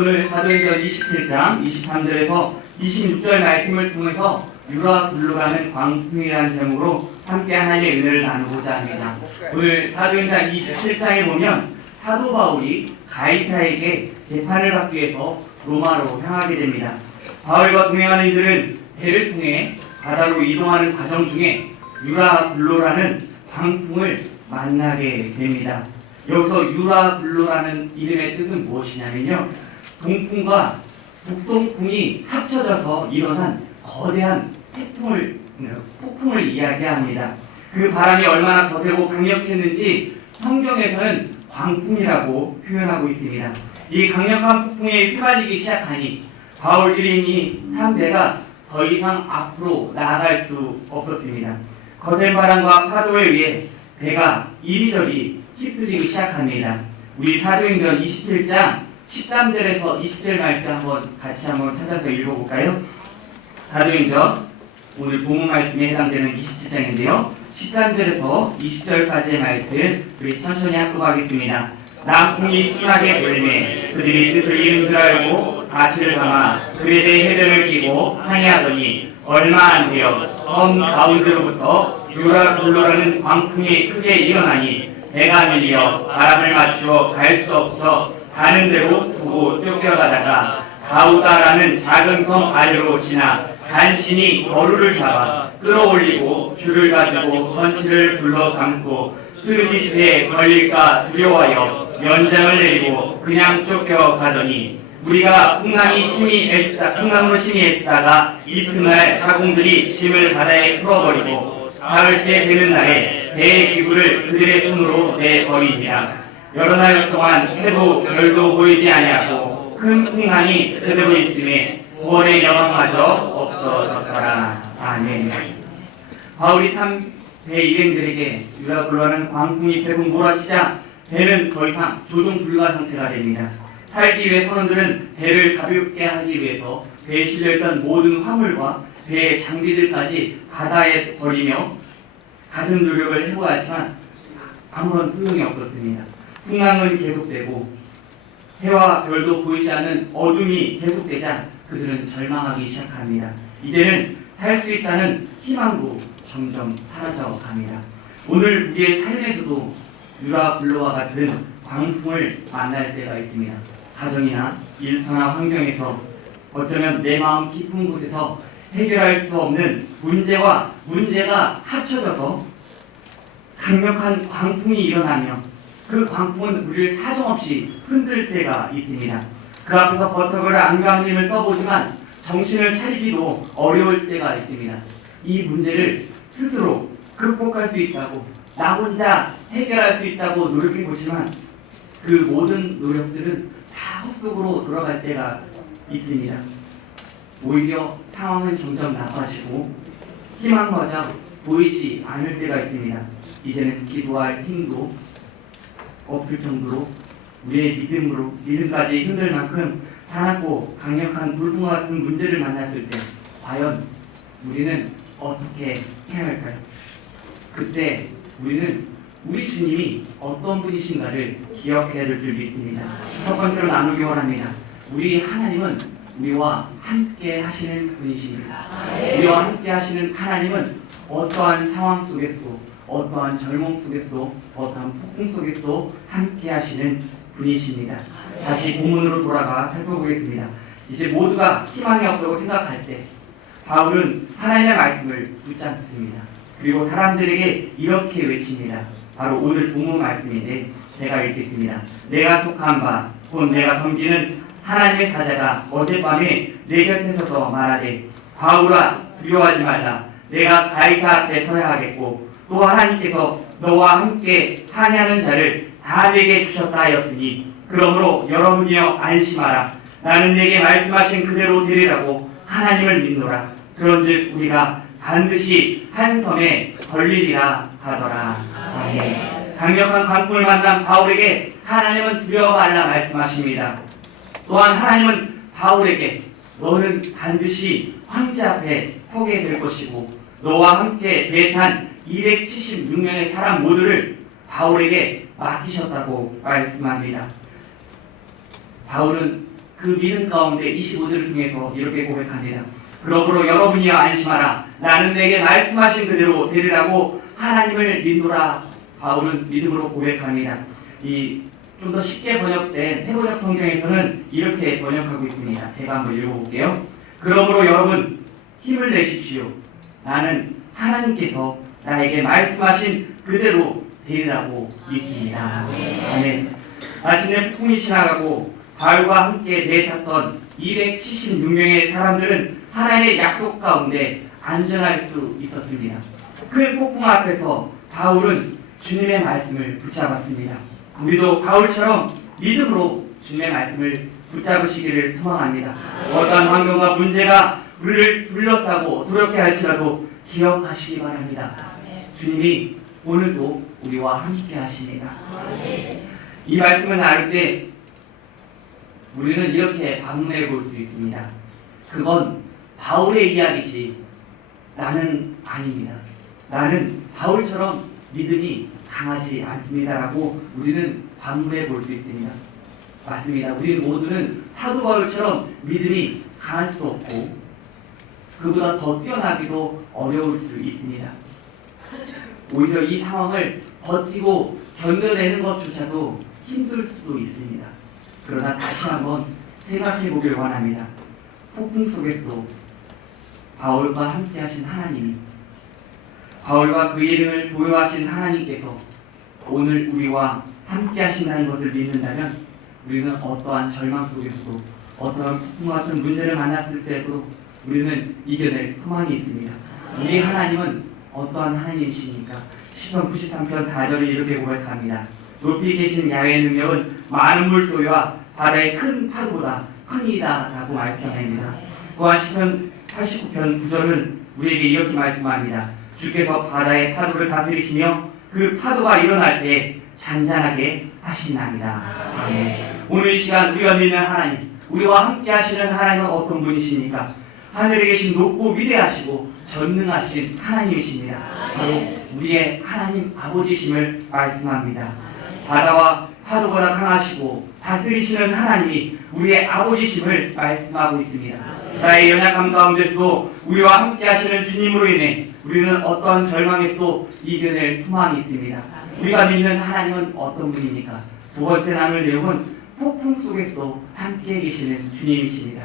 오늘 사도행전 27장 23절에서 26절 말씀을 통해서 유라 블루라는 광풍이라는 제목으로 함께 하나님의 은혜를 나누고자 합니다. 오늘 사도행전 27장에 보면 사도 바울이 가이사에게 재판을 받기 위해서 로마로 향하게 됩니다. 바울과 동행하는 이들은 배를 통해 바다로 이동하는 과정 중에 유라 블루라는 광풍을 만나게 됩니다. 여기서 유라 블루라는 이름의 뜻은 무엇이냐면요, 동풍과 북동풍이 합쳐져서 일어난 거대한 폭풍을 이야기합니다. 그 바람이 얼마나 거세고 강력했는지 성경에서는 광풍이라고 표현하고 있습니다. 이 강력한 폭풍에 휘말리기 시작하니 바울 1인이 탄 배가 더 이상 앞으로 나아갈 수 없었습니다. 거센 바람과 파도에 의해 배가 이리저리 휩쓸리기 시작합니다. 우리 사도행전 27장 13절에서 20절 말씀 같이 한번 찾아서 읽어볼까요? 사도행전 오늘 본문 말씀에 해당되는 27장인데요. 13절에서 20절까지의 말씀 우리 천천히 합독하겠습니다. 남풍이 심하게 불매 그들이 뜻을 잃은 줄 알고 다치를 감아 그에 대해 해변을 끼고 항해하더니 얼마 안 되어 섬 가운데로부터 유라 블루라는 광풍이 크게 일어나니 배가 밀려 바람을 맞추어 갈 수 없어 가는 대로 두고 쫓겨가다가 가우다라는 작은 섬 아래로 지나 간신히 거루를 잡아 끌어올리고 줄을 가지고 선치를 둘러 감고 스르디스에 걸릴까 두려워하여 연장을 내리고 그냥 쫓겨가더니 우리가 풍랑으로 심히 애쓰다가 이튿날 사공들이 짐을 바다에 풀어버리고 사흘째 되는 날에 배의 기구를 그들의 손으로 내버리니라. 여러 날 동안 해도 별도 보이지 아니하고 큰 풍랑이 그대로 있음에 구원의 여망마저 없어졌더라. 아멘. 바울이 탄 배 일행들에게 유라 블루라는 광풍이 계속 몰아치자 배는 더 이상 조종 불가 상태가 됩니다. 살기 위해 선원들은 배를 가볍게 하기 위해서 배에 실려있던 모든 화물과 배의 장비들까지 바다에 버리며 가진 노력을 해보았지만 아무런 소용이 없었습니다. 풍랑은 계속되고 해와 별도 보이지 않는 어둠이 계속되자 그들은 절망하기 시작합니다. 이제는 살 수 있다는 희망도 점점 사라져갑니다. 오늘 우리의 삶에서도 유라 블루와 같은 광풍을 만날 때가 있습니다. 가정이나 일터나 환경에서 어쩌면 내 마음 깊은 곳에서 해결할 수 없는 문제가 합쳐져서 강력한 광풍이 일어나며 그 광풍은 우리를 사정없이 흔들 때가 있습니다. 그 앞에서 버터를 안가는 힘을 써보지만 정신을 차리기도 어려울 때가 있습니다. 이 문제를 스스로 극복할 수 있다고, 나 혼자 해결할 수 있다고 노력해보지만 그 모든 노력들은 다 헛속으로 돌아갈 때가 있습니다. 오히려 상황은 점점 나빠지고 희망마저 보이지 않을 때가 있습니다. 이제는 기도할 힘도 없을 정도로 우리의 믿음까지 힘들 만큼 사납고 강력한 불풍과 같은 문제를 만났을 때 과연 우리는 어떻게 해야 할까요? 그때 우리는 우리 주님이 어떤 분이신가를 기억해야 될 줄 믿습니다. 첫 번째로 나누기 원합니다. 우리 하나님은 우리와 함께 하시는 분이십니다. 우리와 함께 하시는 하나님은 어떠한 상황 속에서도, 어떠한 절망 속에서도, 어떠한 폭풍 속에서도 함께 하시는 분이십니다. 다시 본문으로 돌아가 살펴보겠습니다. 이제 모두가 희망이 없다고 생각할 때 바울은 하나님의 말씀을 붙잡습니다. 그리고 사람들에게 이렇게 외칩니다. 바로 오늘 본문 말씀인데 제가 읽겠습니다. 내가 속한 바, 곧 내가 섬기는 하나님의 사자가 어젯밤에 내 곁에 서서 말하되 바울아 두려워하지 말라. 내가 가이사 앞에 서야 하겠고 또 하나님께서 너와 함께 항해하는 자를 다 내게 주셨다 하였으니 그러므로 여러분이여 안심하라. 나는 내게 말씀하신 그대로 되리라고 하나님을 믿노라. 그런즉 우리가 반드시 한 섬에 걸리리라 하더라. 아멘. 강력한 광풍을 만난 바울에게 하나님은 두려워 말라 말씀하십니다. 또한 하나님은 바울에게 너는 반드시 황제 앞에 서게 될 것이고 너와 함께 배에 탄 276명의 사람 모두를 바울에게 맡기셨다고 말씀합니다. 바울은 그 믿음 가운데 25절을 통해서 이렇게 고백합니다. 그러므로 여러분이여 안심하라. 나는 내게 말씀하신 그대로 되리라고 하나님을 믿노라. 바울은 믿음으로 고백합니다. 이 좀 더 쉽게 번역된 세번역 성경에서는 이렇게 번역하고 있습니다. 제가 한번 읽어볼게요. 그러므로 여러분 힘을 내십시오. 나는 하나님께서 나에게 말씀하신 그대로 되리라고 믿습니다. 아멘. 마침내 폭풍이 지나가고 바울과 함께 배에 탔던 276명의 사람들은 하나님의 약속 가운데 안전할 수 있었습니다. 큰 폭풍 앞에서 바울은 주님의 말씀을 붙잡았습니다. 우리도 바울처럼 믿음으로 주님의 말씀을 붙잡으시기를 소망합니다. 어떠한 환경과 문제가 우리를 둘러싸고 두렵게 할지라도 기억하시기 바랍니다. 주님이 오늘도 우리와 함께 하십니다. 이 말씀을 나눌 때 우리는 이렇게 반문해 볼 수 있습니다. 그건 바울의 이야기지 나는 아닙니다. 나는 바울처럼 믿음이 강하지 않습니다라고 우리는 반문해 볼 수 있습니다. 맞습니다. 우리 모두는 사도 바울처럼 믿음이 강할 수 없고 그보다 더 뛰어나기도 어려울 수 있습니다. 오히려 이 상황을 버티고 견뎌내는 것조차도 힘들 수도 있습니다. 그러나 다시 한번 생각해 보길 원합니다. 폭풍 속에서도 바울과 함께 하신 하나님이, 바울과 그의 이름을 보유하신 하나님께서 오늘 우리와 함께 하신다는 것을 믿는다면 우리는 어떠한 절망 속에서도 어떠한 폭풍 같은 문제를 만났을 때도 우리는 이겨낼 소망이 있습니다. 우리 하나님은 어떠한 하나님이십니까? 시편 93편 4절에 이렇게 고백합니다. 높이 계신 야훼의 능력은 많은 물소리와 바다의 큰 파도보다 크니이다 라고 말씀합니다. 또한 시편 89편 9절은 우리에게 이렇게 말씀합니다. 주께서 바다의 파도를 다스리시며 그 파도가 일어날 때 잔잔하게 하시나이다. 오늘 이 시간 우리가 믿는 하나님, 우리와 함께 하시는 하나님은 어떤 분이십니까? 하늘에 계신 높고 위대하시고 전능하신 하나님이십니다. 바로 우리의 하나님 아버지심을 말씀합니다. 바다와 파도보다 강하시고 다스리시는 하나님이 우리의 아버지심을 말씀하고 있습니다. 나의 연약함 가운데서도 우리와 함께 하시는 주님으로 인해 우리는 어떠한 절망에서도 이겨낼 소망이 있습니다. 우리가 믿는 하나님은 어떤 분입니까? 두 번째 나눌 내용은 폭풍 속에서도 함께 계시는 주님이십니다.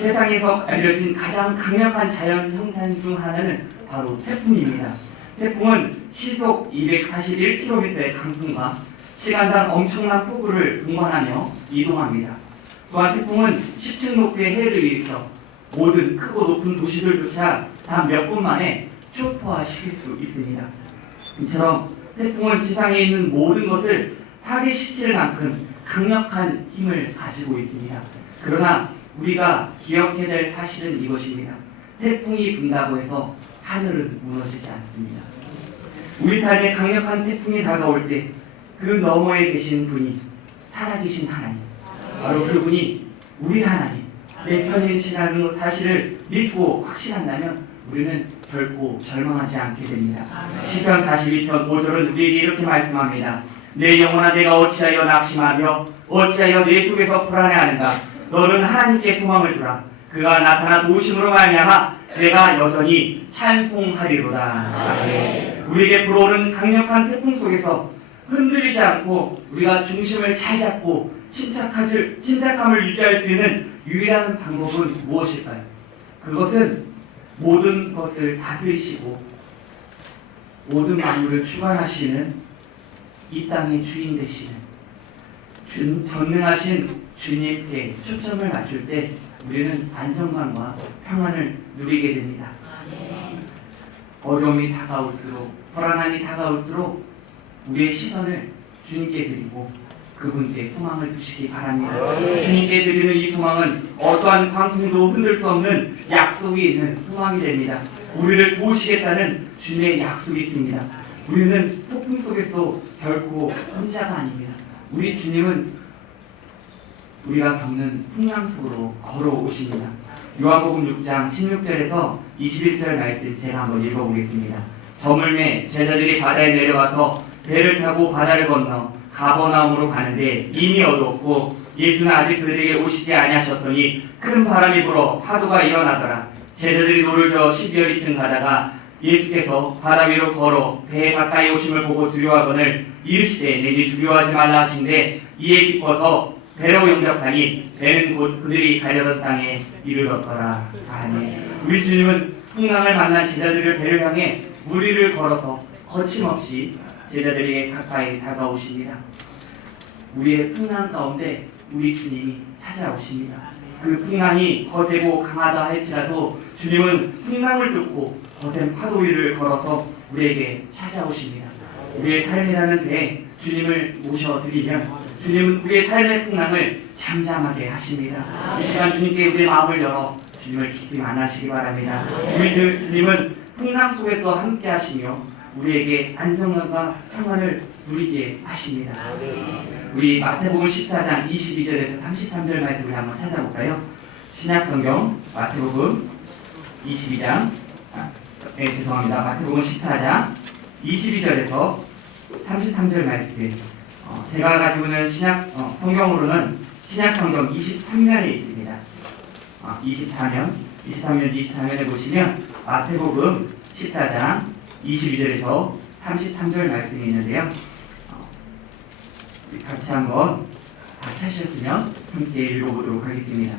세상에서 알려진 가장 강력한 자연 형상 중 하나는 바로 태풍입니다. 태풍은 시속 241km의 강풍과 시간당 엄청난 폭우를 동반하며 이동합니다. 또한 태풍은 10층 높이의 해를 일으켜 모든 크고 높은 도시들조차 단 몇 분 만에 초토화시킬 수 있습니다. 이처럼 태풍은 지상에 있는 모든 것을 파괴시킬 만큼 강력한 힘을 가지고 있습니다. 그러나 우리가 기억해야 될 사실은 이것입니다. 태풍이 분다고 해서 하늘은 무너지지 않습니다. 우리 삶에 강력한 태풍이 다가올 때 그 너머에 계신 분이 살아계신 하나님, 바로 그분이 우리 하나님, 내 편이시라는 사실을 믿고 확신한다면 우리는 결코 절망하지 않게 됩니다. 시편 42편 5절은 우리에게 이렇게 말씀합니다. 내 영혼아 내가 어찌하여 낙심하며 어찌하여 내 속에서 불안해하는가. 너는 하나님께 소망을 두라. 그가 나타나 도우심으로 말미암아 내가 여전히 찬송하리로다. 우리에게 불어오는 강력한 태풍 속에서 흔들리지 않고 우리가 중심을 잘 잡고 침착함을 유지할 수 있는 유일한 방법은 무엇일까요? 그것은 모든 것을 다스리시고 모든 만물을 주관하시는 이 땅의 주인 되시는 전능하신 주님께 초점을 맞출 때 우리는 안정감과 평안을 누리게 됩니다. 어려움이 다가올수록, 불안함이 다가올수록 우리의 시선을 주님께 드리고 그분께 소망을 두시기 바랍니다. 주님께 드리는 이 소망은 어떠한 광풍도 흔들 수 없는 약속이 있는 소망이 됩니다. 우리를 도우시겠다는 주님의 약속이 있습니다. 우리는 폭풍 속에서도 결코 혼자가 아닙니다. 우리 주님은 우리가 겪는 풍랑 속으로 걸어오십니다. 요한복음 6장 16절에서 21절 말씀 제가 한번 읽어보겠습니다. 저물매 제자들이 바다에 내려가서 배를 타고 바다를 건너 가버나움으로 가는데 이미 어두웠고 예수는 아직 그들에게 오시지 아니하셨더니 큰 바람이 불어 파도가 일어나더라. 제자들이 노를 저어 12여리쯤 가다가 예수께서 바다 위로 걸어 배 가까이 오심을 보고 두려워하거늘 이르시되 내니 두려워하지 말라 하신데 이에 기뻐서 배로 영접하니 배는 곧 그들이 가려던 땅에 이르렀더라. 아멘. 우리 주님은 풍랑을 만난 제자들을 배를 향해 물 위를 걸어서 거침없이 제자들에게 가까이 다가오십니다. 우리의 풍랑 가운데 우리 주님이 찾아오십니다. 그 풍랑이 거세고 강하다 할지라도 주님은 풍랑을 뚫고 거센 파도 위를 걸어서 우리에게 찾아오십니다. 우리의 삶이라는 배에 주님을 모셔드리면 주님은 우리의 삶의 풍랑을 잠잠하게 하십니다. 이 시간 주님께 우리의 마음을 열어 주님을 깊이 만나시기 바랍니다. 우리 주님은 풍랑 속에서 함께 하시며 우리에게 안정감과 평안을 누리게 하십니다. 우리 마태복음 14장 22절에서 33절 말씀을 한번 찾아볼까요? 신약성경 마태복음 22장 죄송합니다. 마태복음 14장 22절에서 33절 말씀. 제가 가지고 있는 성경으로는 신약성경 23면에 있습니다. 23면에 보시면 마태복음 14장 22절에서 33절 말씀이 있는데요. 같이 한번 다 찾으셨으면 함께 읽어보도록 하겠습니다.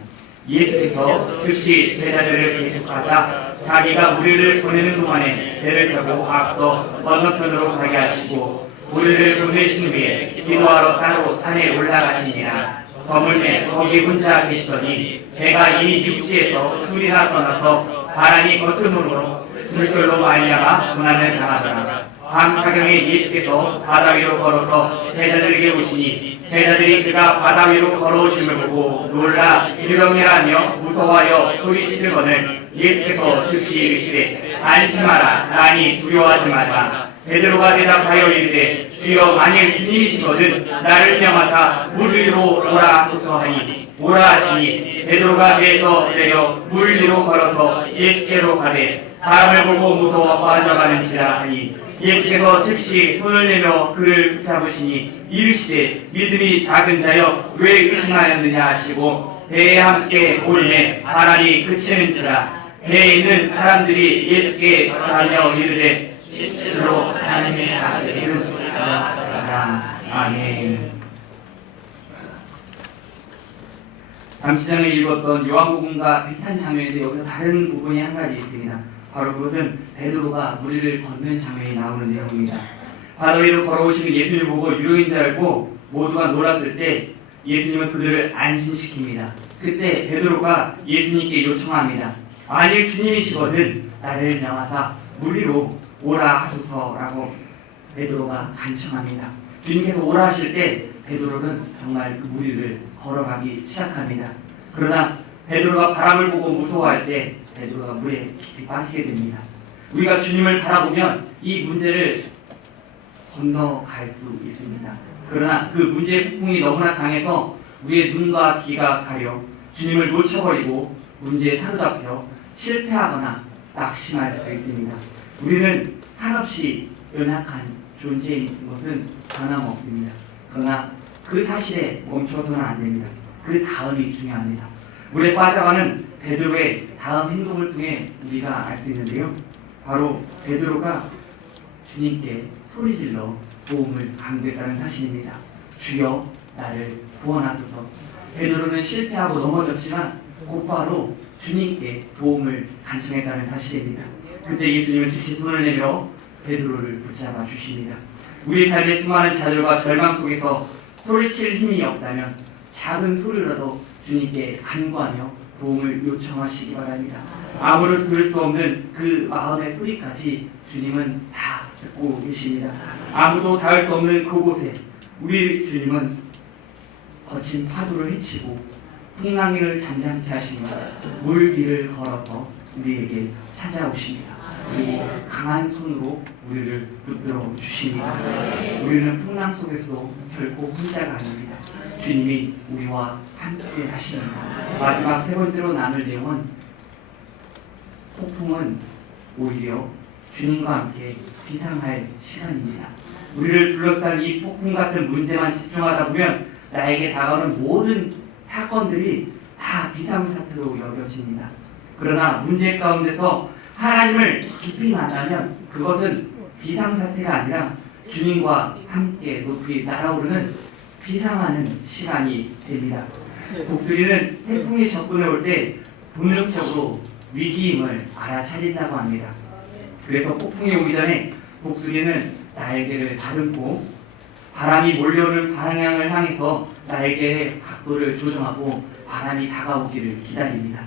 예수께서 즉시 제자들을 계속하사 자기가 우리를 보내는 동안에 배를 타고 앞서 건너편으로 가게 하시고 우리를 보내신 후에 기도하러 따로 산에 올라가시니라. 저물매 거기 혼자 계시더니 배가 이미 육지에서 술이나 떠나서 바람이 거스름으로 물결로 말미암아 고난을 당하더라. 밤 사경에 예수께서 바다 위로 걸어서 제자들에게 오시니 제자들이 그가 바다 위로 걸어오심을 보고 놀라 일경멸하며 무서워하여 소리치르거늘 예수께서 즉시 이르시되 안심하라 나니 두려워하지 마라. 베드로가 대답하여 이르되 주여 만일 주님이시거든 나를 명하사 물 위로 오라 하소서 하니 오라 하시니 베드로가 배에서 내려 물 위로 걸어서 예수께로 가되 바람을 보고 무서워 빠져가는지라 하니 예수께서 즉시 손을 내며 그를 붙잡으시니 이르시되 믿음이 작은 자여 왜 의심하였느냐 하시고 배에 함께 오르매 바람이 그치는지라. 배에 있는 사람들이 예수께 달려 이르되 진실로 하나님의 아들이는 소리가 아멘. 잠시 전에 읽었던 요한복음과 비슷한 장면인데 여기서 다른 부분이 한 가지 있습니다. 바로 그것은 베드로가 무리를 걷는 장면이 나오는 내용입니다. 바다 위로 걸어오시는 예수님을 보고 유료인 줄 알고 모두가 놀았을 때 예수님은 그들을 안심시킵니다. 그때 베드로가 예수님께 요청합니다. 만일 주님이시거든 나를 명하사 물 위로 오라 하소서라고 베드로가 간청합니다. 주님께서 오라 하실 때 베드로는 정말 그 물 위를 걸어가기 시작합니다. 그러나 베드로가 바람을 보고 무서워할 때 베드로가 물에 깊이 빠지게 됩니다. 우리가 주님을 바라보면 이 문제를 건너갈 수 있습니다. 그러나 그 문제의 폭풍이 너무나 강해서 우리의 눈과 귀가 가려 주님을 놓쳐버리고 문제에 사로잡혀 실패하거나 낙심할 수 있습니다. 우리는 한없이 연약한 존재인 것은 변함없습니다. 그러나 그 사실에 멈춰서는 안 됩니다. 그 다음이 중요합니다. 물에 빠져가는 베드로의 다음 행동을 통해 우리가 알 수 있는데요. 바로 베드로가 주님께 소리질러 도움을 간구했다는 사실입니다. 주여 나를 구원하소서. 베드로는 실패하고 넘어졌지만 곧바로 주님께 도움을 간청했다는 사실입니다. 그때 예수님은 즉시 손을 내밀어 베드로를 붙잡아 주십니다. 우리 삶의 수많은 좌절과 절망 속에서 소리칠 힘이 없다면 작은 소리라도 주님께 간구하며 도움을 요청하시기 바랍니다. 아무도 들을 수 없는 그 마음의 소리까지 주님은 다 듣고 계십니다. 아무도 닿을 수 없는 그곳에 우리 주님은 거친 파도를 헤치고 풍랑을 잠잠케 하시며 물 위를 걸어서 우리에게 찾아오십니다. 우리 강한 손으로 우리를 붙들어 주십니다. 우리는 풍랑 속에서도 결코 혼자가 아닙니다. 주님이 우리와 함께 하십니다. 마지막 세 번째로 나눌 내용은 폭풍은 오히려 주님과 함께 비상할 시간입니다. 우리를 둘러싼 이 폭풍 같은 문제만 집중하다 보면 나에게 다가오는 모든 사건들이 다 비상사태로 여겨집니다. 그러나 문제 가운데서 하나님을 깊이 만나면 그것은 비상사태가 아니라 주님과 함께 높이 날아오르는 비상하는 시간이 됩니다. 독수리는 태풍이 접근해 올 때 본능적으로 위기임을 알아차린다고 합니다. 그래서 폭풍이 오기 전에 독수리는 날개를 다듬고 바람이 몰려오는 방향을 향해서 날개의 각도를 조정하고 바람이 다가오기를 기다립니다.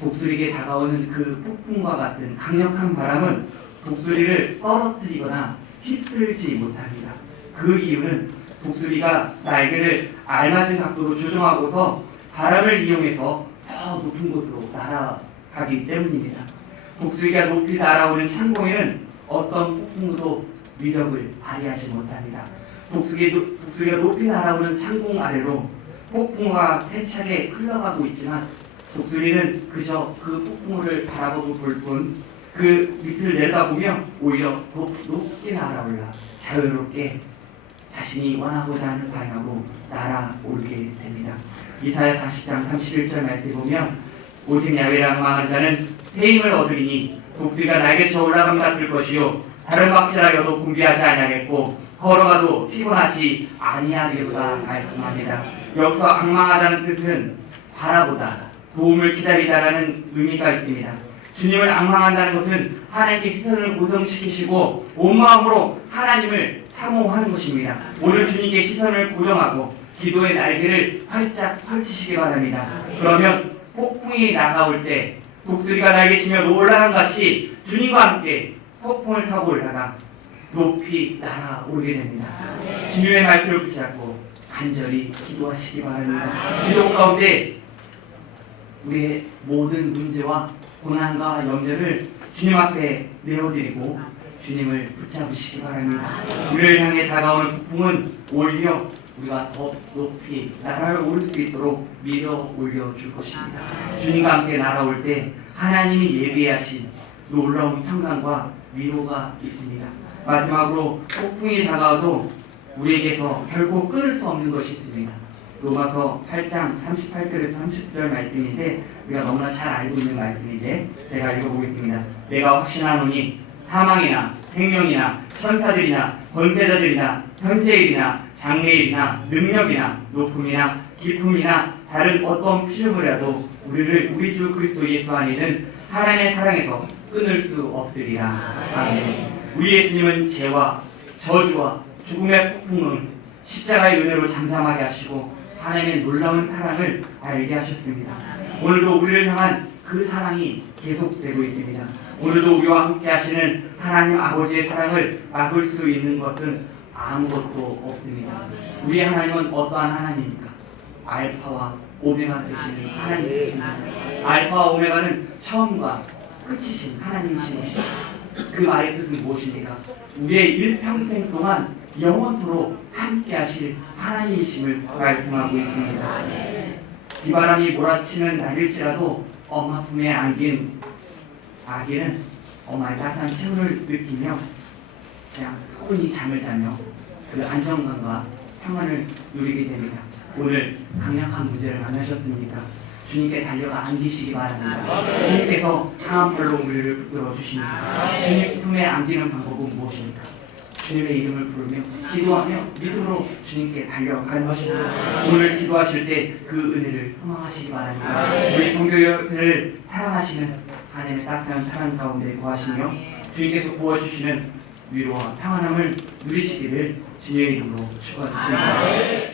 독수리에게 다가오는 그 폭풍과 같은 강력한 바람은 독수리를 떨어뜨리거나 휩쓸지 못합니다. 그 이유는 독수리가 날개를 알맞은 각도로 조정하고서 바람을 이용해서 더 높은 곳으로 날아가기 때문입니다. 독수리가 높이 날아오는 창공에는 어떤 폭풍우도 위력을 발휘하지 못합니다. 독수리가 높이 날아오는 창공 아래로 폭풍우가 세차게 흘러가고 있지만 독수리는 그저 그 폭풍우를 바라보고 볼 뿐 그 밑을 내려다보며 오히려 높게 날아올라 자유롭게 자신이 원하고자 하는 방향으로 날아오르게 됩니다. 이사야 40장 31절 말씀에 보면 오직 야훼를 앙망하는 자는 새 힘을 얻으리니 독수리가 날개쳐 올라감 같을 것이요 다른 박질하여도 곤비하지 아니하겠고 걸어가도 피곤하지 아니하리로다 말씀합니다. 여기서 앙망하다는 뜻은 바라보다 도움을 기다리다라는 의미가 있습니다. 주님을 앙망한다는 것은 하나님께 시선을 고정시키시고 온 마음으로 하나님을 사모하는 것입니다. 오늘 주님께 시선을 고정하고 기도의 날개를 활짝 펼치시기 바랍니다. 그러면 폭풍이 나가올 때 독수리가 날개치며 올라간 같이 주님과 함께 폭풍을 타고 올라가 높이 날아오르게 됩니다. 주님의 말씀을 붙잡고 간절히 기도하시기 바랍니다. 기도 가운데 우리의 모든 문제와 고난과 염려를 주님 앞에 내어드리고 주님을 붙잡으시기 바랍니다. 우리를 향해 다가오는 폭풍은 오히려 우리가 더 높이 날아오를 수 있도록 밀어 올려줄 것입니다. 주님과 함께 날아올 때 하나님이 예비하신 놀라운 평강과 위로가 있습니다. 마지막으로 폭풍이 다가와도 우리에게서 결국 끊을 수 없는 것이 있습니다. 로마서 8장 38절에서 30절 말씀인데 우리가 너무나 잘 알고 있는 말씀인데 제가 읽어보겠습니다. 내가 확신하노니 사망이나 생명이나 천사들이나 권세자들이나 현재일이나 장래일이나 능력이나 높음이나 깊음이나 다른 어떤 피조물이라도 우리를 우리 주 그리스도 예수 안에 있는 하나님의 사랑에서 끊을 수 없으리라. 아멘. 우리 예수님은 죄와 저주와 죽음의 폭풍을 십자가의 은혜로 잠잠하게 하시고 하나님의 놀라운 사랑을 알게 하셨습니다. 오늘도 우리를 향한 그 사랑이 계속되고 있습니다. 오늘도 우리와 함께 하시는 하나님 아버지의 사랑을 막을 수 있는 것은 아무것도 없습니다. 우리 하나님은 어떠한 하나님입니까? 알파와 오메가 되시는 하나님입니다. 알파와 오메가는 처음과 끝이신 하나님이신 것입니다. 그 말의 뜻은 무엇입니까? 우리의 일평생 동안 영원토록 함께 하실 하나님이심을 말씀하고 있습니다. 비바람이 몰아치는 날일지라도 엄마 품에 안긴 아기는 엄마의 따스한 체온을 느끼며 그냥 편히 잠을 자며 그 안정감과 평안을 누리게 됩니다. 오늘 강력한 문제를 만나셨습니까? 주님께 달려가 안기시기 바랍니다. 주님께서 강한 팔로 우리를 붙들어 주십니다. 주님 품에 안기는 방법은 무엇입니까? 주님의 이름을 부르며 기도하며 믿음으로 주님께 달려가는 것입니다. 오늘 기도하실 때 그 은혜를 소망하시기 바랍니다. 우리 성교협회를 사랑하시는 하나님의 따스한 사랑 가운데 거하시며 주님께서 부어주시는 위로와 평안함을 누리시기를 주님의 이름으로 축원드립니다.